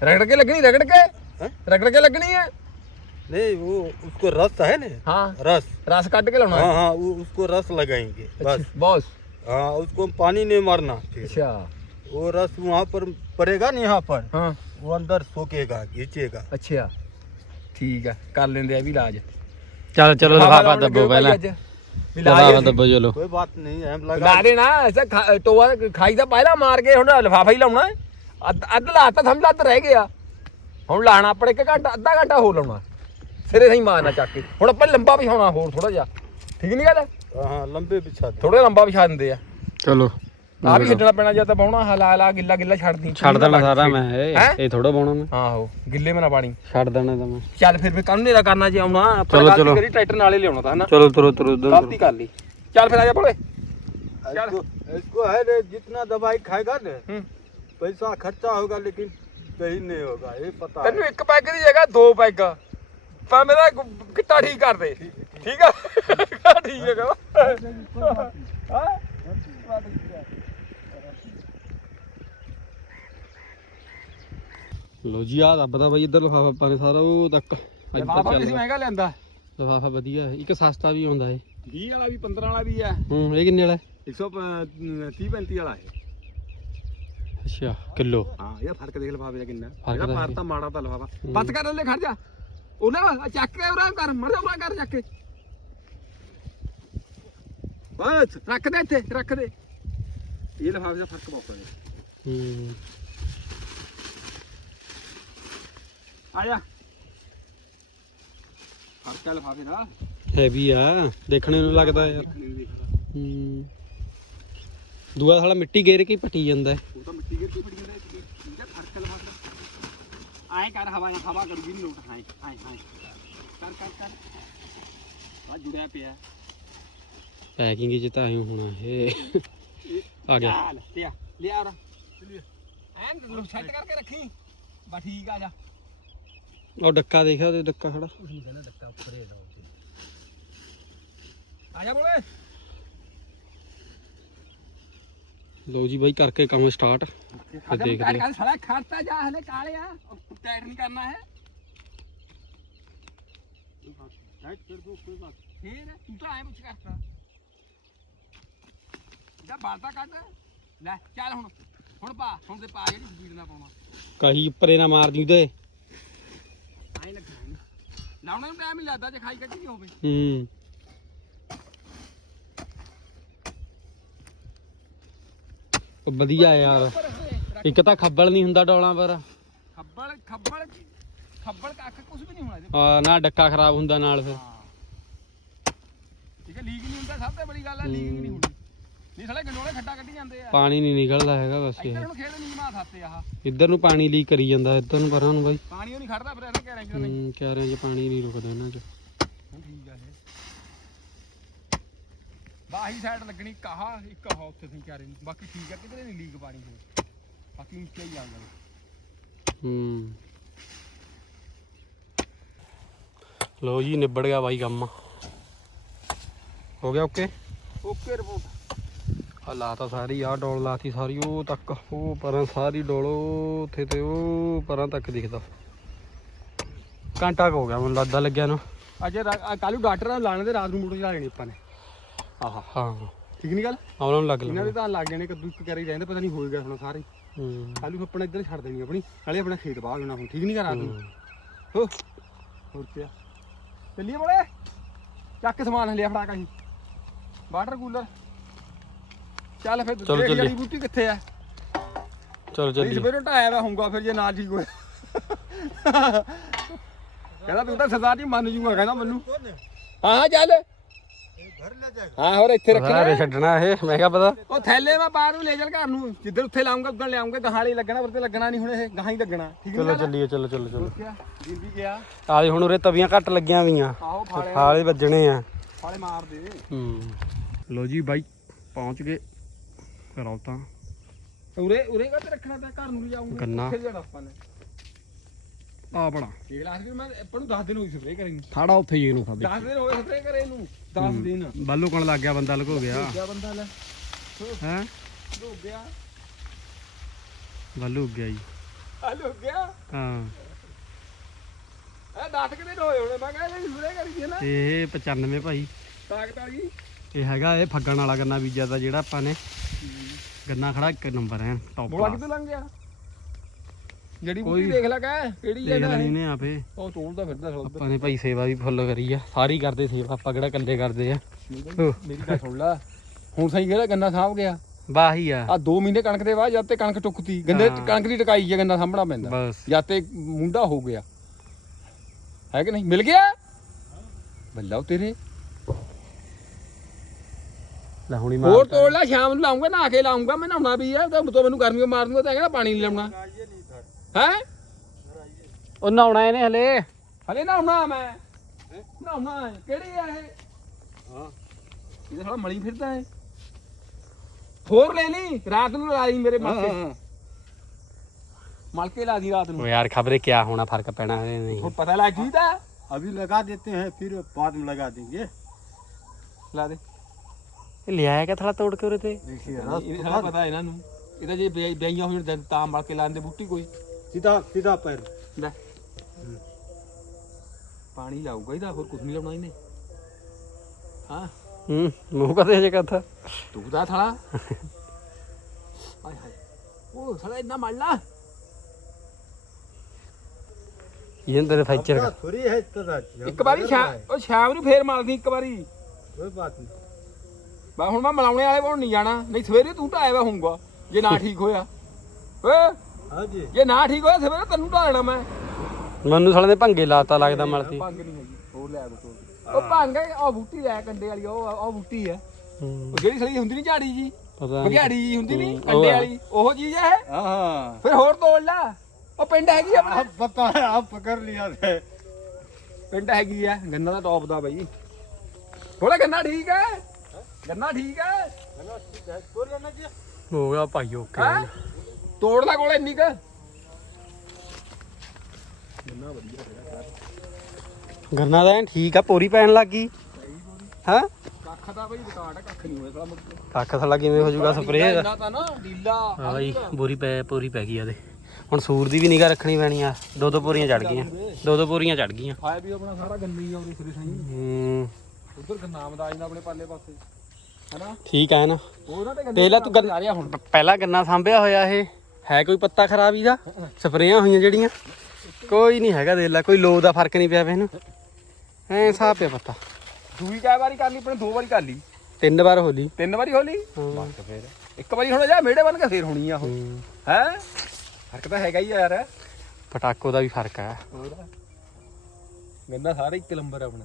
ਰਗੜ ਕੇ ਲੱਗਣੀ ਰਗੜ ਕੇ ਹੈਂ? ਰਗੜ ਕੇ ਲੱਗਣੀ ਹੈ नहीं वो उसको रस है ना हाँ। रस ਰਸ ਕੱਢ ਕੇ ਲਾਉਣਾ हाँ है। हाँ वो उसको रस लगाएंगे बस ਅੱਛਾ, ਬਸ हाँ उसको पानी नहीं मारना फिर ਅੱਛਾ वो रस वहाँ पर पड़ेगा ना यहाँ पर ਹਾਂ वो अंदर सोकेगा खींचेगा ਅੱਛਾ ਠੀਕ ਆ ਕਰ ਲੈਂਦੇ ਆ ਇਹ ਵੀ ਇਲਾਜ ਚਲ ਚਲੋ ਲਿਫਾਫਾ ਲਫਾਫਾ ਲਾਉਣ ਲੱਗੇ ਦੱਬੋ ਭਾਈ ਪਹਿਲਾਂ ਅੱਜ। ਵੀ ਲਾ ਲਫਾਫਾ ਜੀ ਦੱਬੋ ਚਲੋ कोई बात नहीं है हम ਲਾ लगा ਦੇਣਾ ਐਸਾ ਖਾ- ਟੋਆ ਖਾਈ ਦਾ ਪਹਿਲਾਂ ਮਾਰ ਕੇ ਹੁਣ ਲਿਫਾਫਾ ਹੀ ਲਾਉਣਾ ਹੈ। ਅੱਧ ਅੱਧ ਲਾਤਾ ਸਮਝ ਲਾ ਅੱਧ ਰਹਿ ਗਿਆ ਹੁਣ ਲਾਣਾ ਆਪਣੇ ਇੱਕ ਘੰਟਾ ਅੱਧਾ ਘੰਟਾ ਹੋਰ ਲਾਉਣਾ ਸਿਰੇ ਸਹੀ ਮਾਰਨਾ ਚੱਕ ਕੇ ਹੁਣ ਆਪਾਂ ਲੰਬਾ ਵਿਛਾਉਣਾ ਹੋਰ ਥੋੜਾ ਜਿਹਾ ਠੀਕ ਨਹੀਂ ਗੱਲ हाँ लंबे बिछा दे ਥੋੜਾ ਲੰਬਾ ਵਿਛਾ ਦਿੰਦੇ ਆ ਚਲੋ ਆ ਵੀ ਛੱਡਣਾ ਪੈਣਾ ਜਾਂ ਤਾਂ ਬਾਉਣਾ ਹਲਾ ਹਲਾ ਗਿੱਲਾ ਗਿੱਲਾ ਛੱਡ ਦੀ ਛੱਡ ਦੇਣਾ ਸਾਰਾ ਮੈਂ ਇਹ ਹੈਂ? ਇਹ ਥੋੜਾ ਪਾਉਣਾ ਮੈਂ ਆਹੋ ਗਿੱਲੇ ਮੇ ਨਾ ਪਾਣੀ ਛੱਡ ਦੇਣਾ ਤਾਂ ਮੈਂ ਚੱਲ ਫਿਰ ਫਿਰ ਕੱਲ ਨੇਰਾ ਕਰਨਾ ਜੇ ਆਉਣਾ ਆਪਾਂ ਚਲੋ, ਗਲਤੀ ਚਲੋ। ਕਰੀ ਟਰੈਕਟਰ ਨਾਲੇ ਲਿਆਉਣਾ ਤਾਂ ਹਨਾ ਚਲੋ ਤੁਰੋ ਤੁਰੋ ਉਧਰ ਗਲਤੀ ਕਰ ਲਈ ਚੱਲ ਫਿਰ ਆ ਜਾ ਭੋਲੇ इसको इसको है रे जितना दवाई खाएगा ना हम्म। पैसा खर्चा होगा लेकिन कहीं नहीं होगा ये पता है ਤੈਨੂੰ ਇੱਕ ਪੈਗ ਦੀ ਜਗ੍ਹਾ ਦੋ ਪੈਗ ਪਰ ਮੇਰਾ ਗੁ- ਗਿੱਟਾ ਠੀਕ ਕਰ ਦੇ ਠੀਕ ਆ ਠੀਕ ਹੈਗਾ ਹਾਂ ਲੋ ਜੀ ਆ ਦੱਬਦਾ ਬਾਈ ਇੱਧਰ ਲਫਾਫਾ ਪਾਣੇ ਸਾਰਾ ਉਹ ਤੱਕ ਲਫਾਫਾ ਕਿਸੇ ਚੱਲਦਾ ਮਹਿੰਗਾ ਲੈਂਦਾ ਲਫਾਫਾ ਵਧੀਆ ਇੱਕ ਸਸਤਾ ਵੀ ਆਉਂਦਾ ਹੈ। 20 ਵਾਲਾ ਵੀ 15 ਵਾਲਾ ਵੀ ਹੈ। ਹੂੰ ਇਹ ਕਿੰਨੇ ਵਾਲਾ ਹੈ? 130 35 ਵਾਲਾ ਹੈ। ਅੱਛਾ ਕਿਲੋ। ਹਾਂ ਇਹ ਫ਼ਰਕ ਦੇਖ ਲਫਾਫੇ ਦਾ ਕਿੰਨਾ। ਫ਼ਰਕ ਇਹਦਾ ਤਾਂ ਮਾਰ। ਤਾਂ ਮਾੜਾ ਤਾਂ ਲਫਾਫਾ। ਬਸ ਕਰ ਲੈ ਖੜ ਜਾ। ਉਹਨਾਂ ਚੱਕ ਕੇ ਉਰਾ ਕਰ ਮਰ ਜਾ ਉਰਾ ਕਰ ਚੱਕ ਕੇ। ਬਸ ਰੱਖ ਦੇ ਇੱਥੇ ਰੱਖ ਦੇ। ਇਹ ਲਫਾਫੇ ਦਾ ਫ਼ਰਕ ਬਹੁਤ ਹੈ। ਹੂੰ। ਆ ਜਾ ਫ਼ਰਕ ਹੈ ਲਫਾਫੇ ਦਾ। ਹੈਵੀ ਆ। ਦੇਖਣੇ ਨੂੰ ਲੱਗਦਾ ਯਾਰ ਹੂੰ। ਦੂਆ ਸਾਲਾ ਮਿੱਟੀ ਗੇਰ ਕੇ ਹੀ ਪੱਟੀ ਜਾਂਦਾ ਹੈ। ਉਹ ਤਾਂ ਮਿੱਟੀ ਗਿਰ ਕੇ ਬੜੀ ਜਾਂਦਾ ਠੀਕ ਹੈ ਫ਼ਰਕ ਹੈ ਲਫਾਫੇ ਦਾ। ਆਏ ਕਰ ਹਵਾ ਹਵਾ ਕਰੂਗੀ ਨਹੀਂ ਲੋਟ। ਆਏ ਆਏ ਆਏ। ਕਰ ਕਰ ਕਰ। ਆ ਜੁੜਿਆ ਪਿਆ। ਪੈਕਿੰਗ ਚ ਤਾਂ ਐਂ ਹੋਣਾ ਇਹ। ਆ ਗਿਆ। ਚੱਲ, ਲਿਆ ਲਿਆ ਰਾ ਐਨ ਸੈੱਟ ਕਰਕੇ ਰੱਖੀ। ਬਾ ਠੀਕ ਆ ਜਾ। ਉਹ ਡੱਕਾ ਦੇਖਿਆ ਉਹਦੇ ਡੱਕਾ ਖੜਾ ਕੁਝ ਨਹੀਂ ਕਹਿੰਦਾ ਡੱਕਾ ਉੱਪਰ ਹੈਗਾ ਆ ਜਾ ਬੋਲੇ ਲੋ ਜੀ ਬਾਈ ਕਰਕੇ ਕੰਮ ਸਟਾਰਟ ਖਤਮ ਦੇਖ ਕਰ ਲਿਆ। ਕਰ ਸਾਲਾ ਖੜਤਾ ਜਾ ਹਲੇ ਕਾਲੇ ਆ ਟਾਈਟ ਨਹੀਂ ਕਰਨਾ ਹੈ टाइट कर दो कोई बात ਫੇਰ ਤੂੰ ਤਾਂ ਐ ਮੁੱਛ ਕਰਤਾ ਜਾ ਬਾਲਤਾ ਕੱਢ ਲੈ ਚੱਲ ਹੁਣ ਹੁਣ ਪਾ ਹੁਣ ਤੇ ਪਾ ਜਿਹੜੀ ਸਪੀਡ ਨਾਲ ਪਾਉਣਾ ਕਹੀ ਉੱਪਰੇ ਨਾ ਮਾਰਦੀ ਉਹਦੇ ਐ ਲੱਗਣਾ ਇਹਨੂੰ। ਲਾਉਣੇ ਨੂੰ ਟਾਈਮ ਹੀ ਲੱਗਦਾ ਜੇ ਖਾਈ ਕੱਢੀ ਹੋਵੇ। ਹੂੰ। ਉਹ ਵਧੀਆ ਯਾਰ। ਇੱਕ ਤਾਂ ਖੱਬਲ ਨਹੀਂ ਹੁੰਦਾ ਡੋਲਾਂ ਪਰ। ਖੱਬਲ ਖੱਬਲ ਖੱਬਲ ਕੱਖ ਕੁਝ ਵੀ ਨਹੀਂ ਹੋਣਾ ਇਹਦੇ ਆ ਨਾ ਡੱਕਾ ਖਰਾਬ ਹੁੰਦਾ ਨਾਲ ਫਿਰ। ਹਾਂ। ਠੀਕ ਹੈ ਲੀਕ ਨਹੀਂ ਹੁੰਦਾ ਸਭ ਤੋਂ ਬੜੀ ਗੱਲ ਹੈ ਲੀਕ ਨਹੀਂ ਹੋਣੀ ਨਹੀਂ ਸਾਲੇ ਗੰਡੋਲੇ ਖੱਡਾ ਕੱਢੀ ਜਾਂਦੇ ਆ। ਪਾਣੀ ਨਹੀਂ ਨਿਕਲਦਾ ਹੈਗਾ ਬਸ ਇਹ। ਇੱਧਰ ਨੂੰ ਖੇਡ ਨਹੀਂ ਮਾਂ ਥਾਤੇ ਆਹ। ਇੱਧਰ ਨੂੰ ਪਾਣੀ ਲੀਕ ਕਰੀ ਜਾਂਦਾ ਇੱਧਰ ਨੂੰ ਪਰਾਂ ਨੂੰ ਬਾਈ। ਪਾਣੀ ਉਹ ਨਹੀਂ ਖੜਦਾ ਫਿਰ ਇਹਨੇ ਕਹਿ ਰਹੇ ਪਾਣੀ ਨਹੀਂ ਰੁਕਦਾ ਇਹਨਾਂ 'ਚ। ਹੁਣ ਠੀਕ ਆ ਇਹ। ਬਾਹੀ ਸਾਈਡ ਲੱਗਣੀ ਕਹਾ ਇੱਕ ਆਹ ਉੱਥੇ ਸੀ ਚਾਰੇ ਨੂੰ ਬਾਕੀ ਠੀਕ ਆ ਕਿਧਰੇ ਨਹੀਂ ਲੀਕ ਪਾਣੀ ਹੋ ਬਾਕੀ ਉੱਚਾ ਹੀ ਆ ਗਿਆ। ਹੂੰ। ਲੋ ਜੀ ਨਿਬੜ ਗਿਆ ਬਾਈ ਕੰਮ। ਹੋ ਗਿਆ ਓਕੇ? Okay report. ਆ ਲਾਤਾ ਸਾਰੀ ਆ ਡੋਲ ਲਾਤੀ ਸਾਰੀ ਉਹ ਤੱਕ ਉਹ ਪਰਾਂ ਸਾਰੀ ਡੋਲ ਉੱਥੇ ਤੇ ਉਹ ਪਰਾਂ ਤੱਕ ਦਿਖਦਾ। ਘੰਟਾ ਹੋ ਗਿਆ ਮੈਨੂੰ ਲੱਗਦਾ ਲੱਗਿਆ ਨੂੰ। ਅੱਜ ਕੱਲੂ ਡਾਕਟਰ ਨਾਲ ਲਾਣੇ ਦੇ ਰਾਤ ਨੂੰ ਮੋਟਰ ਚਲਾ ਲੈਣੀ ਆਪਾਂ ਨੇ। ਆਹਾ। ਹਾਂ। ਠੀਕ ਨਹੀਂ ਗੱਲ? ਉਹਨਾਂ ਨੂੰ ਲੱਗ ਇਹਨਾਂ ਦੇ ਤਾਂ ਲੱਗ ਜਾਣੇ ਕੱਦੂ ਇੱਕ ਕਰੀ ਰਹਿੰਦੇ ਪਤਾ ਨਹੀਂ ਹੋਏਗਾ ਹੁਣ ਸਾਰੇ। ਹੂੰ। ਕੱਲੂ ਆਪਣਾ ਇੱਧਰ ਛੱਡ ਦੇਣੀ ਆਪਣੀ ਨਾਲੇ ਆਪਣਾ ਖੇਤ ਬਾਹਰ ਲੈਣਾ ਹੁਣ ਠੀਕ ਨਹੀਂ ਕਰ ਰਾਤ ਨੂੰ? ਹੂੰ। ਹੋ। ਹੋਰ ਕੀ ਚੱਲੀਏ ਬੜੇ ਚੱਕ ਸਮਾਨ ਲਿਆ ਫੜਾ ਕਹੀਂ ਵਾਟਰ ਕੂਲਰ। ਚੱਲ ਫਿਰ ਚਲੋ ਦੇਖ ਚੱਲੀਏ। ਜੜੀ ਬੂਟੀ ਕਿੱਥੇ ਆ? ਚਲੋ ਨਹੀਂ ਚੱਲੀ ਸਵੇਰੋਂ ਢਾਇਆ ਵਾ ਹੋਊਗਾ ਫਿਰ ਜੇ ਨਾ ਠੀਕ ਹੋਇਆ। ਕਹਿੰਦਾ ਤੂੰ ਤਾਂ ਸਰਦਾਰ ਜੀ ਮੰਨ ਜੂਗਾ ਕਹਿੰਦਾ ਮੈਨੂੰ। ਹਾਂ ਹਾਂ ਚੱਲ। ਹਾਂ ਹੋਰ ਇੱਥੇ ਰੱਖਣਾ ਸਾਰੇ ਛੱਡਣਾ ਇਹ ਮੈਂ ਕਿਹਾ ਪਤਾ। ਉਹ ਥੈਲੇ ਮੈਂ ਬਾਹਰ ਨੂੰ ਲੈ ਚੱਲ ਘਰ ਨੂੰ। ਜਿੱਧਰ ਉੱਥੇ ਲਾਉਂਗਾ ਉਦੋਂ ਲਿਆਉਂਗਾ ਗਾਹਾਂ ਵਾਲੀ ਲੱਗਣਾ ਪਰ ਤੇ ਲੱਗਣਾ ਨਹੀਂ ਹੁਣ ਇਹ ਗਾਹਾਂ ਹੀ ਲੱਗਣਾ। ਠੀਕ ਚਲੋ ਚੱਲੀਏ ਚਲੋ ਚਲੋ ਚਲੋ। ਵੀ ਗਿਆ। ਆਲੇ ਹੁਣ ਉਰੇ ਤਵੀਆਂ ਘੱਟ ਲੱਗੀਆਂ ਵੀਆਂ ਆਹੋ ਫਾਲੇ ਹਾਲੇ ਵੱਜਣੇ ਆ। ਫਾਲੇ ਮਾਰ ਦੇ। ਹੂੰ। ਲੋ ਜੀ ਬਾਈ ਪਹੁੰਚ ਗਏ। ਕਰਾਓ ਤਾਂ ਉਰੇ ਉਰੇ ਕਾ ਰੱਖਣਾ ਤਾਂ ਘਰ ਨੂੰ ਗੰਨਾ। ਉੱਥੇ ਜਾਣਾ ਆਪਾਂ ਨੇ। ਆ ਬੜਾ ਇਹ ਗਲਾਸ ਵੀ ਮੈਂ ਆਪਾਂ ਨੂੰ 10 ਦਿਨ ਹੋਈ ਸਪਰੇ ਕਰੀ ਥਾੜਾ ਉੱਥੇ ਹੀ ਇਹਨੂੰ 10 ਦਿਨ ਹੋਏ ਸਪਰੇ ਕਰੇ ਇਹਨੂੰ 10 ਦਿਨ। ਬਾਲੂ ਕਣ ਲੱਗ ਗਿਆ ਬੰਦਾ ਲੁਕੋ ਗਿਆ। ਕਿਆ ਬੰਦਾ ਲੈ। ਹੈ? ਹੋ ਗਿਆ। ਬਾਲੂ ਉੱਗ ਗਿਆ ਜੀ। ਆ ਲੋ ਗਿਆ। ਹਾਂ। ਇਹ 10 ਕਿ ਦਿਨ ਹੋਏ ਹੋਣੇ ਮੈਂ ਕਹਿੰਦਾ ਇਹ ਸਪਰੇ ਕਰੀ ਦੀ ਨਾ। ਤੇ ਇਹ 95 ਭਾਈ। ਤਾਕਤ ਵਾਲੀ ਇਹ ਹੈਗਾ ਇਹ ਫੱਗਣ ਵਾਲਾ ਗੰਨਾ ਬੀਜਿਆ ਦਾ ਜਿਹੜਾ ਆਪਾਂ ਨੇ ਗੰਨਾ ਖੜਾ ਇੱਕ ਨੰਬਰ ਹੈ ਟੌਪ ਬੋਲਾ ਕਿੱਥੇ ਲੰਘ ਗਿਆ? ਜੜੀ ਬੂਟੀ ਦੇਖ ਲੈ ਕਾ ਕਿਹੜੀ ਜਗ੍ਹਾ ਹੈ ਨੇ ਆਪੇ। ਉਹ ਤੋੜਦਾ ਫਿਰਦਾ ਸੌਦਾ। ਆਪਾਂ ਨੇ ਭਾਈ ਸੇਵਾ ਵੀ ਫੁੱਲ ਕਰੀ ਆ ਸਾਰੀ ਕਰਦੇ ਸੇਵਾ ਆਪਾਂ ਕਿਹੜਾ ਇਕੱਲੇ ਕਰਦੇ ਆ। ਮੇਰੀ ਗੱਲ ਸੁਣ ਲੈ। ਹੁਣ ਸਹੀ ਕਿਹੜਾ ਗੰਨਾ ਸਾਂਭ ਗਿਆ? ਵਾਹੀ ਆ। ਆ 2 ਮਹੀਨੇ ਕਣਕ ਦੇ ਬਾਅਦ ਜਦ ਤੇ ਕਣਕ ਟੁੱਕਤੀ ਹਾਂ। ਕਣਕ ਦੀ ਟਕਾਈ ਹੈ ਗੰਨਾ ਸਾਂਭਣਾ ਪੈਂਦਾ। ਜਦ ਤੇ ਮੁੰਡਾ ਹੋ ਗਿਆ। ਹੈ ਕਿ ਨਹੀਂ? ਮਿਲ ਗਿਆ? ਬੱਲਾ ਤੇਰੇ। ਲੈ ਹੁਣੀ ਹੋਰ ਤੋੜ ਲੈ ਸ਼ਾਮ ਨੂੰ ਲਾਉਂਗਾ ਨਹਾ ਕੇ ਲਾਉਂਗਾ ਮੈਂ ਨਹਾਉਣਾ ਵੀ ਆ ਤਾਂ ਤੋ ਮੈਨੂੰ ਗਰਮੀ ਮਾਰ ਦੂੰਗਾ ਤਾਂ ਕਹਿੰਦਾ ਪਾਣੀ ਨਹੀਂ ਲਾਉਣਾ ਹੈ ਉਹ ਨਹਾਉਣਾ ਇਹਨੇ ਹਲੇ ਹਲੇ ਨਹਾਉਣਾ ਮੈਂ ਨਹਾਉਣਾ ਹੈ ਕਿਹੜੀ ਆ ਇਹ ਹਾਂ ਇਹਦਾ ਥੋੜਾ ਮਲੀ ਫਿਰਦਾ ਹੈ ਹੋਰ ਲੈ ਲਈ ਰਾਤ ਨੂੰ ਲਾ ਲਈ ਮੇਰੇ ਮਲਕੇ ਮਲਕੇ ਲਾ ਦੀ ਰਾਤ ਉਹ ਨੂੰ ਯਾਰ ਖਬਰੇ ਕਿਆ ਹੋਣਾ ਫਰਕ ਪੈਣਾ ਇਹ ਨਹੀਂ ਹੁਣ ਪਤਾ ਲੱਗ ਜੀਦਾ अभी लगा देते हैं फिर बाद में लगा देंगे ਲਾ ਦੇ ਇਹ ਲਿਆਇਆ ਕਿ ਥਲਾ ਤੋੜ ਕੇ ਉਰੇ ਤੇ? ਦੇਖੀ ਯਾਰ ਇਹ ਸਾਰਾ ਪਤਾ ਇਹਨਾਂ ਨੂੰ। ਇਹਦਾ ਜੇ ਬਈਆਂ ਹੋਣ ਤਾਂ ਤਾਂ ਮਲ ਕੇ ਲਾਉਂਦੇ ਬੂਟੀ ਕੋਈ। ਸਿੱਧਾ ਸਿੱਧਾ ਪੈਰ ਲੈ। ਪਾਣੀ ਲਾਊਗਾ ਇਹਦਾ ਹੋਰ ਕੁਝ ਨਹੀਂ ਲਾਉਣਾ ਇਹਨੇ। ਹਾਂ। ਹੂੰ ਮੂੰਹ ਕਦੇ ਜੇ ਕਥਾ ਤੂੰ ਦਾ ਥਲਾ। ਹਾਏ ਹਾਏ। ਉਹ ਥਲਾ ਇੰਨਾ ਮਲ ਲਾ। ਇਹਨਾਂ ਤੇਰੇ ਫੈਕਚਰ ਥੋੜੀ ਇੱਕ ਵਾਰੀ ਸ਼ਾਮ ਉਹ ਸ਼ਾਮ ਨੂੰ ਫੇਰ ਮਾਰਦੀ ਇੱਕ ਵਾਰੀ। ਕੋਈ ਬਾਤ ਨਹੀਂ। ਮੈਂ ਹੁਣ ਮੈਂ ਮਲਾਉਣੇ ਵਾਲੇ ਕੋਲ ਨਹੀਂ ਜਾਣਾ। ਨਹੀਂ ਸਵੇਰੇ ਤੂੰ ਢਾਇਆ ਵਾ ਹੋਊਗਾ ਜੇ ਨਾ ਠੀਕ ਹੋਇਆ। ਓਏ ਹਾਂਜੀ। ਜੇ ਨਾ ਠੀਕ ਹੋਇਆ ਸਵੇਰੇ ਤੈਨੂੰ ਢਾ ਲੈਣਾ ਮੈਂ। ਮੈਨੂੰ ਸਾਲੇ ਦੇ ਭੰਗੇ ਲਾਤਾ ਲੱਗਦਾ ਮਲਤੀ ਭੰਗ ਹੋਰ ਤੋੜ ਉਹ ਉਹ ਪਿੰਡ ਹੈਗੀ ਆ ਪਿੰਡ ਹੈਗੀ ਆ ਗੰਨਾ ਦਾ ਟੌਪ ਦਾ ਬਾਈ। ਥੋੜਾ ਗੰਨਾ ਠੀਕ ਹੈ? ਗੰਨਾ ਠੀਕ ਹੈ? ਹੋ ਗਿਆ ਭਾਈ ਓਕੇ ਹੈਂ? ਤੋੜ ਲਾ ਕੋਲੇ ਇੰਨੀ ਕ। ਗੰਨਾ ਦਾ ਐਨ ਠੀਕ ਆ ਪੋਰੀ ਪੈਣ ਲੱਗ ਗਈ। ਹਾਂ? ਕੱਖ ਦਾ ਬਾਈ ਰਿਕਾਰਡ ਕੱਖ ਨਹੀਂ ਹੋਇਆ ਸਾਲਾ ਮੁੱਕ ਕੱਖ ਥਲਾ ਕਿਵੇਂ ਹੋ ਜਾਊਗਾ ਸਪਰੇਅ ਇੰਨਾ ਤਾਂ ਨਾ ਢੀਲਾ ਹਾਂ ਬਾਈ ਬੋਰੀ ਪੈ ਪੂਰੀ ਪੈ ਗਈ ਆ ਦੇ ਹੁਣ ਸੂਰ ਦੀ ਵੀ ਨਿਗਾ ਰੱਖਣੀ ਪੈਣੀ ਆ ਦੋ ਦੋ ਪੂਰੀਆਂ ਚੜ ਗਈਆਂ। ਦੋ। ਦੋ ਪੂਰੀਆਂ ਚੜ ਗਈਆਂ। ਖਾਇਆ ਵੀ ਆਪਣਾ ਸਾਰਾ ਗੰਨਾ ਆ ਉਹਦੇ ਸਿਰੇ ਸਾਈ ਹੂੰ। ਉਧਰ ਗੰਨਾ ਆਮਦਾ ਜਾਂਦਾ ਆਪਣੇ ਪਾਲੇ ਪਾਸੇ। ਹੈਨਾ? ਠੀਕ ਆ ਨਾ? ਤੇ ਦੇਖ ਲੈ ਤੂੰ ਗੰਨਾ ਰਿਹਾ ਹੁਣ। ਪਹਿਲਾ ਗੰਨਾ ਸਾਂਭਿਆ ਹੋਇਆ ਇਹ। ਹੈ ਕੋਈ ਪੱਤਾ ਖਰਾਬ ਇਹਦਾ? ਸਪਰੇਆਂ ਹੋਈਆਂ ਜਿਹੜੀਆਂ। ਕੋਈ ਨਹੀਂ ਹੈਗਾ ਦੇਖ ਲੈ ਕੋਈ ਲੋ ਦਾ ਫ਼ਰਕ ਨਹੀਂ ਪਿਆ ਵੇ ਇਹਨੂੰ ਐ ਸਾਹ ਪਿਆ ਪੱਤਾ। ਦੂਈ ਕਾ ਵਾਰੀ ਕਰ ਲਈ ਆਪਣੇ ਦੋ ਵਾਰੀ ਕਰ ਲਈ। ਤਿੰਨ ਵਾਰ ਹੋਲੀ ਤਿੰਨ ਵਾਰੀ ਹੋ ਲਈ? ਹਾਂ। ਬਸ ਫੇਰ। ਇੱਕ ਵਾਰੀ ਹੁਣ ਜਾ ਮੇੜੇ ਬਣ ਕੇ ਫੇਰ ਹੋਣੀ ਆ ਉਹ। ਹੂੰ। ਫ਼ਰਕ ਤਾਂ ਹੈਗਾ ਹੀ ਆ ਯਾਰ। ਪਟਾਕੋ ਦਾ ਵੀ ਫ਼ਰਕ ਆ। ਗੰਨਾ ਸਾਰੇ ਇੱਕ ਨੰਬਰ ਆ ਆਪਣਾ।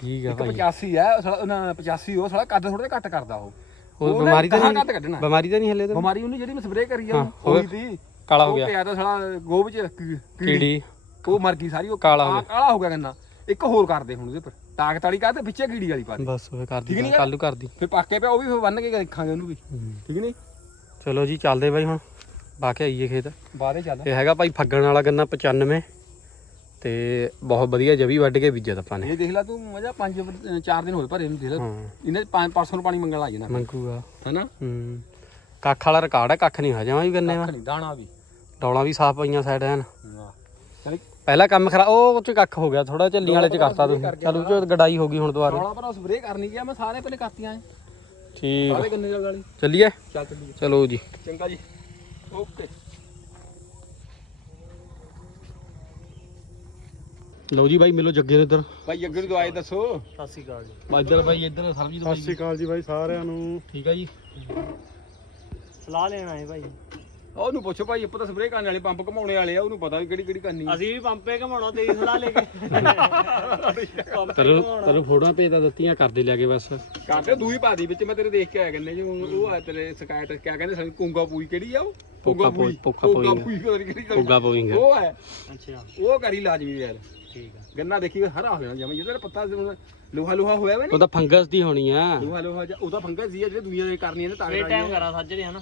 ਠੀਕ ਆ ਇੱਕ ਭਾਈ। 85 ਆ ਉਹ ਸਾਲਾ ਉਹਨਾਂ 85 ਉਹ ਸਾਲਾ ਕੱਦ ਥੋੜਾ ਜਿਹਾ ਘੱਟ ਕਰਦਾ ਉਹ। ਉਹ ਉਹਨੇ ਬਿਮਾਰੀ ਤਾਂ ਗਾਹਾਂ ਨਹੀਂ ਕੱਦ ਕੱਢਣਾ। ਬਿਮਾਰੀ ਤਾਂ ਨਹੀਂ ਹਲੇ ਤਾਂ ਬਿਮਾਰੀ ਉਹਨੇ ਜਿਹੜੀ ਮੈਂ ਸਪਰੇਅ ਕਰੀ ਆ ਹਾਂ, ਉਹੀ ਹੋਰ? ਤੀ। ਕਾਲਾ ਹੋ ਉਹ ਗਿਆ। ਪਿਆ ਤਾਂ ਸਾਲਾ ਗੋਭ ਚ ਕੀ- ਕੀੜੀ। ਉਹ ਮਰ ਗਈ ਸਾਰੀ ਉਹ ਕਾਲਾ ਹੋ ਗਿਆ। ਕਾਲਾ ਹੋ ਗਿਆ ਗੰਨਾ ਇੱਕ ਹੋਰ ਕਰਦੇ ਹੁਣ ਉਹਦੇ ਪਰ ਤਾਕਤ ਵਾਲੀ ਕਾਹਦੇ ਵਿੱਚੇ ਕੀੜੀ ਵਾਲੀ ਪਾ ਦੇ। ਬਸ ਉਹ ਠੀਕ ਕਰਦੀ ਨੀ ਯਾਰ? ਕੱਲੂ ਕਰਦੀ। ਫਿਰ ਪਾਕੇ ਪਿਆ ਉਹ ਵੀ ਫਿਰ ਬੰਨ ਕੇ ਦੇਖਾਂਗੇ ਉਹਨੂੰ ਵੀ। ਠੀਕ ਨਹੀਂ ਚਲੋ ਜੀ ਚੱਲਦੇ ਬਾਈ ਹੁਣ। ਬਾਕੀ ਆਈਏ ਖੇਤ। ਬਾਅਦੇ ਚੱਲ। ਇਹ ਹੈਗਾ ਭਾਈ ਫੱਗਣ ਵਾਲਾ ਗੰਨਾ 95 ਤੇ ਬਹੁਤ ਵਧੀਆ ਜਵੀ ਵੱਢ ਕੇ ਬੀਜਿਆ ਤਾਂ ਆਪਾਂ ਨੇ। ਇਹ ਦੇਖ ਲੈ ਤੂੰ ਮਜਾ 5 4 ਦਿਨ ਹੋਏ ਭਰੇ ਨੂੰ ਦੇਖ ਲੈ। ਹਾਂ। ਇਹਨੇ 5 ਪਰਸੋਂ ਨੂੰ ਪਾਣੀ ਮੰਗਣ ਲੱਗ ਜਾਣਾ। ਮੰਗੂਗਾ। ਹੈਨਾ? ਹੂੰ। ਕੱਖ ਵਾਲਾ ਰਿਕਾਰਡ ਹੈ ਕੱਖ ਨਹੀਂ ਹੋਇਆ ਜਮਾਂ ਵੀ ਗੰਨੇ ਵਾ ਨਹੀਂ ਦਾਣਾ ਵੀ। ਡੌਲਾਂ ਵੀ ਸਾਫ਼ ਪਈਆਂ ਸਾਈਡ ਐਨ। ਚਲ ਪਹਿਲਾ ਕੰਮ ਖਰਾ ਉਹ ਚ ਕੱਖ ਹੋ ਗਿਆ ਥੋੜਾ ਝੱਲੀਆਂ ਵਾਲੇ ਚ ਕਰਤਾ ਤੁਸੀਂ ਚਲੋ ਚ ਗਡਾਈ ਹੋ ਗਈ ਹੁਣ ਦੁਬਾਰਾ। ਰੌਲਾ ਪਰ ਸਪਰੇਅ ਕਰਨੀ ਗਿਆ ਮੈਂ ਸਾਰੇ ਪਹਿਲੇ ਕਰਤੀਆਂ ਐ। ਠੀਕ। ਸਾਰੇ ਗੰਨੇ ਵਾਲੀ ਵਾਲੀ ਚੱਲੀਏ? ਚੱਲ ਚੱਲੀਏ। ਚਲੋ ਜੀ। ਚੰਗਾ ਜੀ। ਓਕੇ। ਲਓ ਜੀ ਬਾਈ ਮਿਲੋ ਜੱਗੇ ਦੇ ਇੱਧਰ। ਭਾਈ ਅੱਗੇ ਨੂੰ ਦਵਾਈ ਦੱਸੋ। ਸਤਿ ਸ਼੍ਰੀ ਅਕਾਲ ਜੀ। ਇੱਧਰ ਬਾਈ ਇੱਧਰ ਸਰਬਜੀਤ ਸਤਿ ਸ਼੍ਰੀ ਅਕਾਲ ਜੀ ਬਾਈ ਸਾਰਿਆਂ ਨੂੰ। ਠੀਕ ਆ ਜੀ। ਸਲਾਹ ਲੈਣ ਆਏ ਭਾਈ। ਉਹਨੂੰ ਪੁੱਛੋ ਭਾਈ ਆਪਾਂ ਤਾਂ ਸਪਰੇਅ ਕਰਨ ਵਾਲੇ ਪੰਪ ਘਮਾਉਣੇ ਵਾਲੇ ਆ ਉਹਨੂੰ ਪਤਾ ਵੀ ਕਿਹੜੀ ਕਿਹੜੀ ਕਰਨੀ ਅਸੀਂ ਵੀ ਪੰਪੇ ਘਮਾਉਣਾ ਤੇਰੀ ਸਲਾਹ ਲੈ ਕੇ। ਤੈਨੂੰ ਤੈਨੂੰ ਫੋਟੋਆਂ ਭੇਜਦਾ ਦਿੱਤੀਆਂ ਕਰਦੇ ਲਿਆ ਕੇ ਬਸ। ਕਰਦੇ ਦੂਈ ਪਾਦੀ ਵਿੱਚ ਮੈਂ ਤੇਰੇ ਦੇਖ ਕੇ ਆਇਆ ਗੰਨੇ ਜੀ ਉਹ ਉਹ ਆ ਤੇਰੇ ਸਕਾਇਟ ਕਿਆ ਕਹਿੰਦੇ ਸਾਨੂੰ ਕੁੰਗਾ ਪੂਈ ਕਿਹੜੀ ਆ ਉਹ? ਪੋਕਾ ਪੂਈ ਪੋਕਾ ਪੋਈ ਪੂਈ ਪਤਾ ਨੀ ਕਿਹੜੀ ਗੱਲ। ਪੋਗਾ ਪੋਇੰਗਾ ਉਹ ਹੈ। ਅੱਛਾ। ਉਹ ਕਰੀ ਲਾਜ਼ਮੀ ਯਾਰ। ਠੀਕ ਆ। ਗੰਨਾ ਦੇਖੀ ਹਰਾ ਹੋ ਜਾਣਾ ਜਿਵੇਂ ਜਿਹਦਾ ਪੱਤਾ ਲੋਹਾ ਲੋਹਾ ਹੋਇਆ ਵੇ ਉਹ ਤਾਂ ਫੰਗਸ ਦੀ ਹੋਣੀ ਆ। ਲੋਹਾ ਲੋਹਾ ਜਿਹਾ- ਉਹਦਾ ਫੰਗਸ ਸੀ ਜਿਹੜੇ ਦੁਨੀਆ ਨੇ ਤਾਂ ਫੇਰ ਟਾਈਮ ਕਰਾਂ ਸੱਜਰੇ ਹਨਾ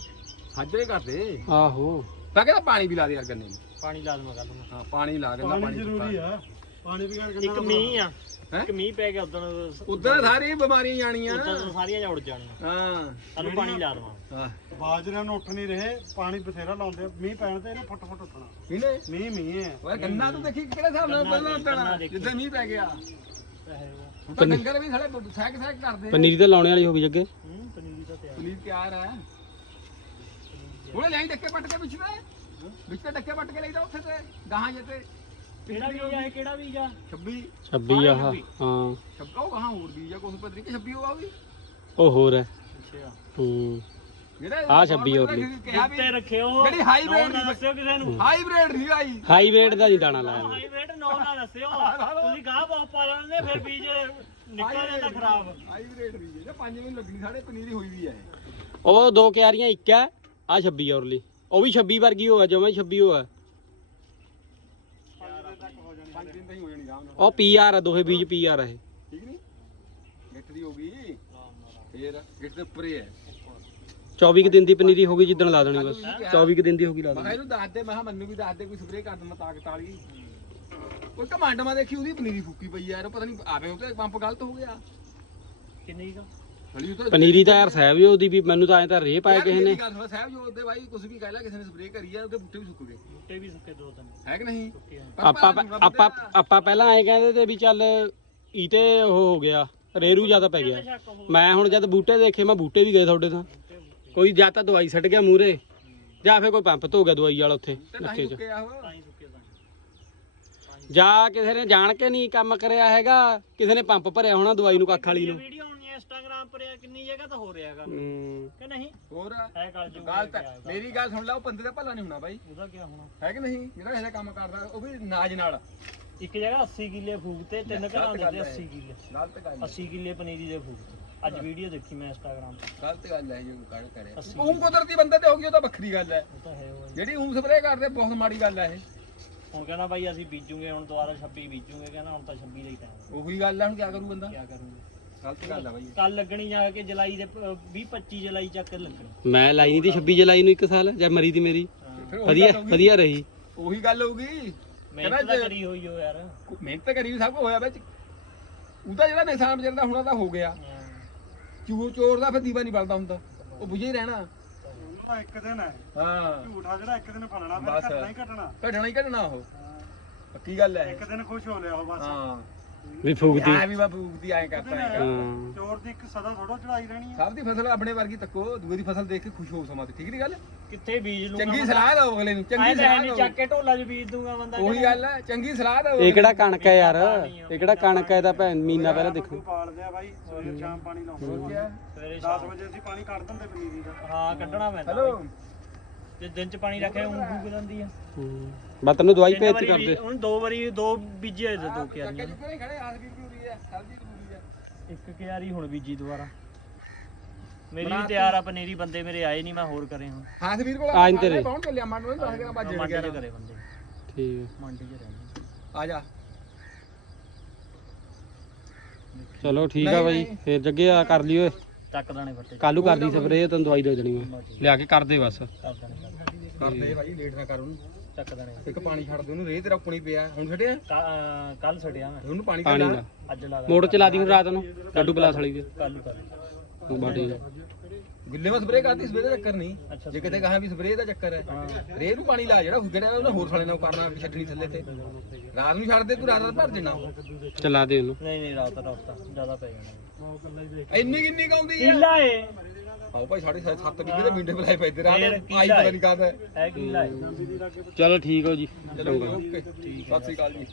ਹੱਜਰੇ ਕਰਦੇ। ਆਹੋ। ਤਾਂ ਕਹਿੰਦਾ ਪਾਣੀ ਵੀ ਲਾ ਦੇ ਯਾਰ ਗੰਨੇ ਨੂੰ। ਪਾਣੀ ਲਾ ਦਵਾਂ ਕੱਲ ਨੂੰ। ਹਾਂ ਪਾਣੀ ਲਾ ਕਹਿੰਦਾ ਪਾਣੀ ਜ਼ਰੂਰੀ ਆ। ਪਾਣੀ ਵੀ ਇੱਕ ਮੀਂਹ ਆ। ਹੈਂ? ਇੱਕ ਮੀਂਹ ਪੈ ਗਿਆ ਉਦੋਂ ਉਧਰ ਸਾਰੀਆਂ ਬਿਮਾਰੀਆਂ ਜਾਣੀਆਂ। ਉਦੋਂ ਸਾਰੀਆਂ ਜੁੜ ਜਾਣੀਆਂ। ਹਾਂ। ਸਾਨੂੰ ਪਾਣੀ ਲਾ ਦਵਾਂ। ਹਾਂ। ਬਾਜਰਿਆਂ ਨੂੰ ਉੱਠ ਨਹੀਂ ਰਹੇ ਪਾਣੀ ਬਥੇਰਾ ਲਾਉਂਦੇ ਆ। ਮੀਂਹ ਪੈਣ ਤੇ ਇਹਨੇ ਫੁੱਟ ਫੁੱਟ ਉੱਠਣਾ। ਇਹਨੇ ਮੀਂਹ ਮੀਂਹ ਹੈ। ਓਏ ਗੰਨਾ ਤੂੰ ਦੇਖੀ ਕਿਹੜੇ ਹਿਸਾਬ ਨਾਲ ਗੰਨਾ ਪਹਿਲਾਂ ਦੇਖ, ਉੱਟਣਾ ਗੰਨਾ ਦੇਖ। ਜਿੱਦਾਂ ਮੀਂਹ ਪੈ ਗਿਆ। ਹੁਣ ਤਾਂ ਡੰਗਰ ਵੀ ਸਾਲੇ ਸਹਿਕ ਸਹਿਕ ਕਰਦੇ ਆ। ਪਨੀਰੀ ਤਾਂ ਲਾਉਣੇ ਵਾਲੀ ਹੋ ਗਈ ਜੱਗੇ। ਹੂੰ ਪਨੀਰੀ ਤਾਂ ਤਿਆਰ। ਪਨੀਰ ਤਿਆਰ ਹੈ। ਉਹਨੇ ਲੈ ਡੱਕੇ ਪੱਟ ਕੇ ਵਿੱਚ ਤੇ ਵਿੱਚ ਤੇ ਡੱਕੇ ਪੱਟ ਕੇ ਲੈ ਜਾ ਉੱਥੇ ਤੇ ਗਾਹਾਂ ਜੇ ਤੇ। ਕਿਹੜਾ ਬੀਜ ਆ ਇਹ ਕਿਹੜਾ ਬੀਜ ਆ? 26 26 ਆਹ ਹਾਂ। 26 ਉਹ ਗਾਹਾਂ ਹੋਰ ਵੀ ਜਾਂ ਕੋਈ ਪਤਾ ਨਹੀਂ ਕਿ 26 ਉਹ ਆ ਵੀ? ਉਹ ਹੋਰ ਹੈ। ਅੱਛਾ। ਹੂੰ। ਜਿਹੜਾ ਆਹ 26 ਹੋਰ ਲਈ। ਕਿਹਾ ਵੀ ਤੇ ਰੱਖਿਓ ਜਿਹੜੀ ਹਾਈਬ੍ਰਿਡ ਨਾ ਦੱਸਿਓ ਕਿਸੇ ਨੂੰ। ਹਾਈਬ੍ਰਿਡ ਨਹੀਂ ਆਈ। ਹਾਈਬ੍ਰਿਡ ਦਾ ਨਹੀਂ ਦਾਣਾ ਲਾਇਆ ਹਾਈਬ੍ਰਿਡ ਨੋ ਨਾ ਦੱਸਿਓ। ਤੁਸੀਂ ਗਾਹ ਬਹੁਤ ਪਾ ਲੈਂਦੇ ਫਿਰ ਬੀਜ ਨਿਕਲ ਜਾਂਦਾ ਖਰਾਬ। ਹਾਈਬ੍ਰਿਡ ਨਹੀਂ ਜਿਹੜਾ 5 ਮਹੀਨੇ ਲੱਗਣੀ ਸਾਡੇ ਪਨੀਰੀ ਹੋਈ ਵੀ ਹੈ ਉਹ ਦੋ ਕਿਆਰੀਆਂ ਇੱਕ ਹੈ ਆ 26 ਔਰ ਲਈ ਉਹ ਵੀ 26 ਵਰਗੀ ਹੋਆ ਜਮਾਂ ਹੀ 26 ਹੋਆ 5 ਦਿਨ ਤਾਂ ਹੀ ਹੋ ਜਾਣੀ ਆਰਾਮ ਨਾਲ ਉਹ ਪੀਆਰ ਆ ਦੋਹੇ ਬੀਜ ਪੀਆਰ ਆ ਇਹ। ਠੀਕ ਨਹੀਂ ਗਿੱਟ ਦੀ ਹੋ ਗਈ। ਫੇਰ ਗਿੱਟ ਦੇ ਉੱਪਰ ਹੀ ਹੈ। 24 ਕੁ ਦਿਨ ਦੀ ਪਨੀਰੀ ਹੋ ਗਈ ਜਿੱਦਣ ਲਾ ਦੇਣੀ ਬਸ। 24 ਕੁ ਦਿਨ ਦੀ ਹੋ ਗਈ ਲਾ ਮੈਂ ਦੇਣੀ। ਕਿਹਾ ਇਹਨੂੰ ਦੱਸ ਦੇ ਮੈਂ ਕਿਹਾ ਮੈਨੂੰ ਵੀ ਦੱਸ ਦੇ ਕੋਈ ਸਪਰੇਅ ਕਰ ਦਵਾਂ ਤਾਕਤ ਵਾਲੀ ਕੋਈ ਕਮਾਂਡ ਮਾ ਦੇਖੀ ਉਹਦੀ ਪਨੀਰੀ ਫੁੱਕੀ ਪਈ ਯਾਰ ਪਤਾ ਨਹੀਂ ਆਵੇ ਉਹ ਤੇ ਪੰਪ ਗਲਤ ਹੋ ਗਿਆ। ਕਿੰਨੀ ਕਾ ਤਾਂ ਪਨੀਰੀ ਤਾਂ ਯਾਰ ਸਾਹਿਬ ਹੀ ਉਹਦੀ ਵੀ ਮੈਨੂੰ ਤਾਂ ਐ ਤਾਂ ਰੇ ਪਾਏ ਕਿਸੇ ਨੇ। ਗੱਲ ਸੁਣ ਸਾਹਿਬ ਜੋ ਉਹਦੇ ਬਾਈ ਕੁਝ ਵੀ ਕਹਿ ਲਿਆ ਕਿਸੇ ਨੇ ਸਪਰੇਅ ਕਰੀ ਆ ਉਹਦੇ ਬੂਟੇ ਵੀ ਸੁੱਕ ਗਏ। ਬੂਟੇ ਵੀ ਸੁੱਕੇ ਦੋ ਤਿੰਨ। ਹੈ ਕਿ ਨਹੀਂ? ਸੁੱਕੇ ਆ। ਪਰ ਆਪਾਂ ਪਹਿਲਾਂ ਐ ਕਹਿੰਦੇ ਤੇ ਵੀ ਚੱਲ ਈਤੇ ਉਹ ਹੋ ਗਿਆ ਰੇਰੂ ਜ਼ਿਆਦਾ ਪੈ ਗਿਆ। ਮੈਂ ਹੁਣ ਜਦ ਬੂਟੇ ਦੇਖੇ ਮੈਂ ਬੂਟੇ ਵੀ ਗਏ ਤੁਹਾਡੇ ਤਾਂ। ਕੋਈ ਜਾਂ ਤਾਂ ਦਵਾਈ ਛੱਡ ਗਿਆ ਮੂਰੇ ਜਾਂ ਫਿਰ ਕੋਈ ਪੰਪ ਧੋ ਗਿਆ ਦਵਾਈ ਵਾਲਾ ਉੱਥੇ ਤੇ ਨੱਕੇ 'ਚ। ਸੁੱਕੇ ਆ ਉਹ। ਤਾਂ ਹੀ ਸੁੱਕੇ ਤਾਂ। ਜਾਂ ਕਿਸੇ ਨੇ ਜਾਣ ਕੇ ਨਹੀਂ ਕੰਮ ਕਰਿਆ ਹੈਗਾ ਕਿਸੇ ਨੇ ਪੰਪ ਭਰਿਆ ਹੋਣਾ ਦਵਾਈ ਨੂੰ ਕੱਖ ਵਾਲੀ ਨੂੰ। ਵੀਡੀਓ ਇੰਸਟਾਗ੍ਰam ਪਰ ਇਹ ਕਿੰਨੀ ਜਗ੍ਹਾ ਤਾਂ ਹੋ ਰਿਹਾ ਹੈਗਾ। ਹੂੰ। ਕਿ ਨਹੀਂ? ਹੋਰ ਹੈ ਗੱਲ ਜੋ ਗੱਲ ਤਾਂ ਮੇਰੀ ਗੱਲ ਸੁਣ ਲੈ ਉਹ ਬੰਦੇ ਦਾ ਭਲਾ ਨਹੀਂ ਹੋਣਾ ਬਾਈ। ਉਹਦਾ ਕੀ ਹੋਣਾ? ਹੈ ਕਿ ਨਹੀਂ? ਜਿਹੜਾ ਇਹਦਾ ਕੰਮ ਕਰਦਾ ਉਹ ਵੀ ਨਾਜ ਨਾਲ। ਇੱਕ ਜਗ੍ਹਾ 80 ਕਿੱਲੇ ਫੂਕਤੇ ਤਿੰਨ ਘਰਾਂ ਦੇ ਤੇ 80 ਕਿੱਲੇ। ਗਲਤ ਗੱਲ ਹੈ। 80 ਕਿੱਲੇ ਪਨੀਰੀ ਦੇ ਫੂਕਤੇ ਅੱਜ ਵੀਡੀਓ ਦੇਖੀ ਮੈਂ ਇੰਸਟਾਗ੍ਰਾਮ ਤੇ। ਗਲਤ ਗੱਲ ਹੈ ਜੋ ਕਰ। ਕਰਿਆ ਅੱਸੀ ਉਹ ਕੁਦਰਤੀ ਬੰਦੇ ਤੇ ਹੋ ਗਈ ਉਹ ਤਾਂ ਵੱਖਰੀ ਗੱਲ ਹੈ। ਉਹ ਤਾਂ ਹੈ ਉਹ। ਜਿਹੜੀ ਉਹ ਸਪਰੇਅ ਕਰਦੇ ਬਹੁਤ ਮਾੜੀ ਗੱਲ ਹੈ ਇਹ। ਹੁਣ ਕਹਿੰਦਾ ਬਾਈ ਅਸੀਂ ਬੀਜੂਗੇ ਹੁਣ ਦੁਬਾਰਾ 26 ਬੀਜੂਗੇ ਕਹਿੰਦਾ ਹੁਣ ਤਾਂ 26 ਦਾ ਹੀ ਟਾਈਮ ਉਹੀ ਗੱਲ ਹੈ ਹੁਣ ਕੀ ਕਰੂ ਬੰਦਾ? ਕੀ ਕਰੂੰਗੇ? ਗਲਤ ਗੱਲ ਹੈ ਬਾਈ ਕੱਲ ਲੱਗਣੀ ਜਾ ਕੇ ਜੁਲਾਈ ਦੇ 20 25 ਜੁਲਾਈ ਚੱਕ ਲੱਗਣੀ। ਮੈਂ ਲਾਈ ਨਹੀਂ ਤੀ 26 ਜੁਲਾਈ ਨੂੰ ਇੱਕ ਸਾਲ ਜਦ ਮਰੀ ਦੀ ਮੇਰੀ। ਫਿਰ ਉਹੀ ਵਧੀਆ ਗੱਲ ਹੋਊਗੀ। ਵਧੀਆ ਰਹੀ। ਉਹੀ ਗੱਲ ਹੋਊਗੀ। ਮਿਹਨਤ ਤਾਂ ਕਰੀ ਹੋਈ ਹੋ ਯਾਰ। ਮਿਹਨਤ ਕਰੀ ਵੀ ਸਭ ਕੁਝ ਹੋਇਆ ਵਿੱਚ। ਉਹਦਾ ਜਿਹੜਾ ਨਿਸ਼ਾਨ ਹੋਣਾ ਤਾਂ ਹੋ ਗਿਆ। ਚੂਹੋ ਚੋਰ ਦਾ ਫਿਰ ਦੀਵਾ ਨਹੀਂ ਬਲਦਾ ਹੁੰਦਾ। ਉਹ ਬੁਝੇ ਹੀ ਰਹਿਣਾ। ਉਹਨੂੰ ਤਾਂ ਇੱਕ ਦਿਨ ਹੈ। ਹਾਂ। ਝੂਠਾ ਜਿਹੜਾ ਇੱਕ ਦਿਨ ਫਲਣਾ ਬਸ। ਫਿਰ ਘਟਣਾ ਹੀ ਘਟਣਾ। ਘਟਣਾ ਹੀ ਘਟਣਾ ਉਹ। ਪੱਕੀ ਗੱਲ ਹੈ। ਇੱਕ ਦਿਨ ਖੁਸ਼ ਹੋ ਲਿਆ ਉਹ ਬਸ। ਹਾਂ। ਵੀ ਫੂਕਦੀ। ਐ ਵੀ ਮੈਂ ਭੂਖਦੀ ਐ ਕਰਤਾ ਐ। ਕਰਤਾ। ਹਾਂ। ਚੋਰ ਦੀ ਇੱਕ ਸਦਾ ਥੋੜਾ ਚੜਾਈ ਰਹਿਣੀ ਹੈ ਸਭ ਦੀ ਫਸਲ ਆਪਣੇ ਵਰਗੀ ਤੱਕੋ ਦੂਏ ਦੀ ਫਸਲ ਦੇਖ ਕੇ ਖੁਸ਼ ਹੋ ਸਮਾਂ ਤੇ ਠੀਕ ਨਹੀਂ ਗੱਲ? ਕਿੱਥੇ ਬੀਜ ਲੂਗਾ ਚੰਗੀ ਸਲਾਹ ਦਿਓ ਅਗਲੇ ਨੂੰ ਚੰਗੀ ਸਲਾਹ ਨਹੀਂ ਦਿਓ। ਚੱਕ ਕੇ ਢੋਲਾ 'ਚ ਬੀਜ ਦੂੰਗਾ ਬੰਦਾ ਉਹੀ ਗੱਲ ਹੈ ਚੰਗੀ ਸਲਾਹ ਦਿਓ। ਇਹ ਕਿਹੜਾ ਕਣਕ ਹੈ ਯਾਰ? ਇਹ ਕਿਹੜਾ ਕਣਕ ਹੈ ਇਹਦਾ ਭੈਣ ਮਹੀਨਾ ਪਹਿਲਾਂ ਦੇਖੋ। ਪਾਲਦੇ ਆ ਬਾਈ ਸਵੇਰੇ ਸ਼ਾਮ ਪਾਣੀ ਲਾਉਂਦੇ। ਆ ਸਵੇਰੇ 10 ਵਜੇ ਅਸੀਂ ਪਾਣੀ ਕੱਢ ਦਿੰਦੇ ਪਨੀਰੀ ਦਾ। ਹਾਂ ਕੱਢਣਾ ਪੈਂਦਾ ਹੈਲੋ। ਜੇ ਦਿਨ 'ਚ ਪਾਣੀ ਰੱਖਿਆ ਉਂਗ ਫੂਕ ਜਾਂਦੀ ਆ। ਹੂੰ। ਮੈਂ ਤੈਨੂੰ ਦਵਾਈ ਭੇਜਤੀ ਵਾਰੀ ਕਰਦੇ ਹੁਣ ਦੋ ਵਾਰੀ ਦੋ ਬੀਜੇ ਹੋਏ ਤੇ ਦੋ ਕਿਆਰੀਆਂ। ਚੁੱਕੇ ਨਹੀਂ ਖੜੇ? ਆਸ ਵੀ ਪੂਰੀ ਹੈ ਸਬਜ਼ੀ ਪੂਰੀ ਹੈ ਇੱਕ ਕਿਆਰੀ ਹੁਣ ਬੀਜੀ ਦੁਬਾਰਾ। ਮੇਰੀ ਵੀ ਤਿਆਰ ਆ ਪਨੀਰੀ ਬੰਦੇ ਮੇਰੇ ਆਏ ਨਹੀਂ ਮੈਂ ਹੋਰ ਕਰੇ ਹੁਣ। ਹਾਂ ਸਵੀਰ ਕੋਲ ਆ। ਇੰਦਰ ਹੀ। ਪਹੁੰਚ ਚੱਲਿਆ ਮੰਨ ਨੂੰ 10 ਗਿਆਰਾਂ ਵਜੇ ਮੰਡੀ 'ਚ ਕਰੇ ਬੰਦੇ। ਠੀਕ ਹੈ ਮੰਡੀ 'ਚ ਰਹਿੰਦੇ। ਆ ਜਾ। ਚਲੋ ਠੀਕ ਆ ਬਾਈ ਫੇਰ ਜੱਗੇ ਆ ਕਰ ਲਈ ਓਏ ਚੱਕ ਦਾਣੇ ਫੱਟੇ। ਕੱਲੂ ਕਰ ਲਈ ਸਪਰੇ ਤੈਨੂੰ ਦਵਾਈ ਦੇ ਦੇਣੀ ਮੈਂ ਲਿਆ ਕੇ ਕਰ ਦੇ ਬਸ। ਕਰ ਦਾਣੇ। ਕਰਦੇ ਭਾਈ ਲੇਟ ਨਾ ਕਰ ਉਹਨੂੰ। ਚੱਕ ਦੇਣੇ ਇੱਕ ਪਾਣੀ ਛੱਡ ਦੇ ਉਹਨੂੰ ਰੇ ਤੇਰਾ ਉੱਪਣੀ ਪਿਆ। ਹੁਣ ਛੱਡਿਆ? ਕੱਲ ਛੜਿਆ ਮੈਂ। ਉਹਨੂੰ ਪਾਣੀ ਪਾਣੀ ਦਾ। ਅੱਜ ਲਾ ਮੋਟਰ ਚਲਾ ਦੀ ਹੁਣ ਰਾਤ ਨੂੰ। ਲੱਡੂ ਪਲਾਸ ਵਾਲੀ ਦੇ। ਕੱਲ ਗਿੱਲੇ ਵਿੱਚ ਸਪਰੇਅ ਕਰਦੀ ਸਪਰੇਅ ਦਾ ਚੱਕਰ ਨਹੀਂ। ਜੇ ਕਿਤੇ ਕਹਾਂ ਵੀ ਸਪਰੇਅ ਦਾ ਚੱਕਰ ਹੈ ਰੇ ਨੂੰ ਪਾਣੀ ਲਾ ਜਿਹੜਾ ਹੁੱਗਣਾ ਉਹਨੇ ਹੋਰ ਸਾਲੇ ਨਾਲ ਕਰਨਾ ਛੱਡਣੀ ਥੱਲੇ ਤੇ। ਰਾਤ ਨੂੰ ਛੱਡ ਦੇ ਤੂੰ ਰਾਤ ਰਾਤ ਭਰ ਦੇਣਾ ਚਲਾ ਦੇ ਉਹਨੂੰ। ਨਹੀਂ ਨਹੀਂ ਰਾਤ ਰਾਤ ਤਾਂ ਜ਼ਿਆਦਾ ਪੈ ਜਾਣਾ। ਇੰਨੀ ਕਿੰਨੀ ਕਾਉਂਦੀ ਹੈ? ਕਿੱਲਾ ਏ। ਆਓ ਭਾਈ 7.5 7 ਵਿਗੇ ਦੇ ਮਿੰਡੇ ਬੁਲਾਏ ਪਏ ਤੇ ਰਾਤ ਆਈ? ਪਤਾ ਨਹੀਂ ਕਾਹਦਾ ਹੈ। ਕਿੱਲਾ ਏ। ਚਲੋ ਠੀਕ ਹੋ ਜੀ। ਚਲੋ ਓਕੇ। ਸਤਿ ਸ੍ਰੀ ਅਕਾਲ ਜੀ।